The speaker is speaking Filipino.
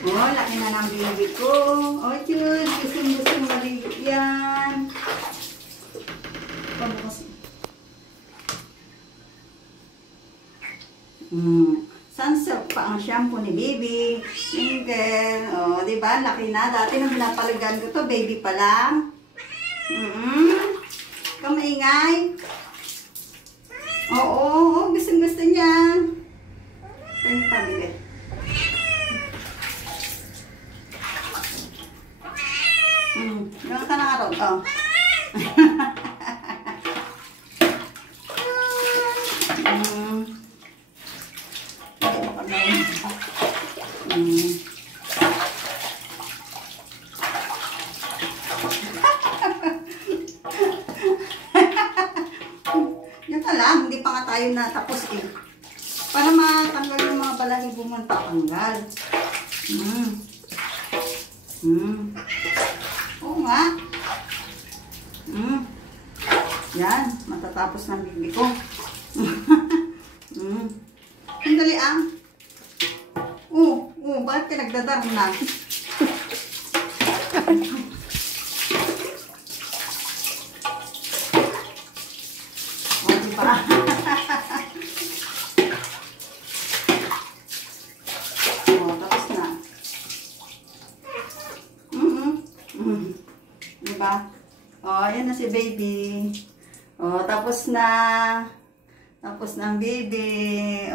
Oh, laki na ng baby ko. Oh, cute. Gusto maligo yan. Pabukas. Sunsilk pa ang shampoo ni baby. Then, oh, diba? Laki na. Dati nung pinapalagan ko to, baby pa lang. Kamaingay. Oo, gusto niya. Ito yung pabili. Ganun ka na araw. Oh. Yan ka lang, hindi pa nga tayo natapos eh. Para matanggal yung mga balahibo mo tatanggal. Oo nga. Yan, matatapos ng bibi ko. Sandali ah. Bakit ka nagdadarong na? Diba? Tapos na. Diba? Ayan na si baby. Tapos na. Tapos na ang baby.